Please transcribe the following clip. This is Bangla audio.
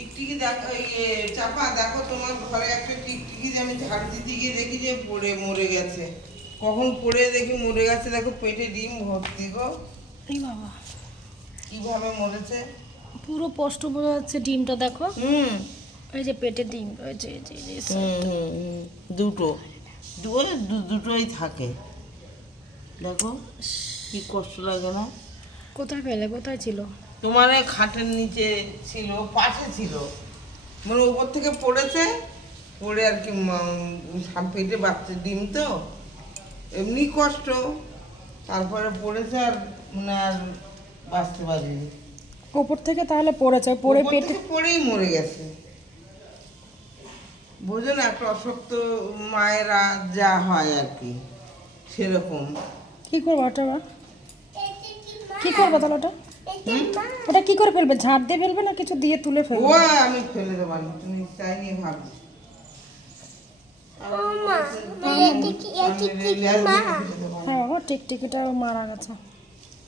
টিকটিকি দেখো, চাপা দেখো তোমার ঘরে একটা টিকটিকি যে আমি ঝাড় দিতে গিয়ে দেখি যে পড়ে মরে গেছে। কখন পড়ে দেখি মরে গেছে, দেখো পেটে ডিম ভর্তি গো। এই বাবা, কিভাবে মরেছে পুরো স্পষ্ট বোঝা যাচ্ছে ডিমটা দেখো। হুম এই যে পেটে ডিম রয়েছে, এই যে এই হুম side টা। হুম হুম। দুটোই থাকে। দেখো কি কষ্ট লাগে না? কোথায় ফেলে, কোথায় ছিল? তোমার এই খাটের নিচে ছিল, পাশে ছিল, মানে উপর থেকে পড়েছে, পড়ে আর কি পেটে বাচ্চা ডিম তো এমনি কষ্ট, তারপরে পড়েছে আর মানে আর বাঁচতে পারিনি। ওপর থেকে তাহলে পড়েছে, পড়ে উপর পেটে। থেকে পড়েই মরে গেছে। বোঝো না, একটা অশক্ত মায়েরা যা হয় আর কি সেরকম। কি করবো ওটা বা? কি করবো তাহলে ওটা? ওটা কি করে ফেলবে? ঝাড় দিয়ে ফেলবে না কিছু দিয়ে তুলে ও ফেলবে? আমি ফেলে দেবো না, তুমি চাই নিয়ে ভাবছি। হ্যাঁ বাবা, টিকটিকিটা মারা গেছে।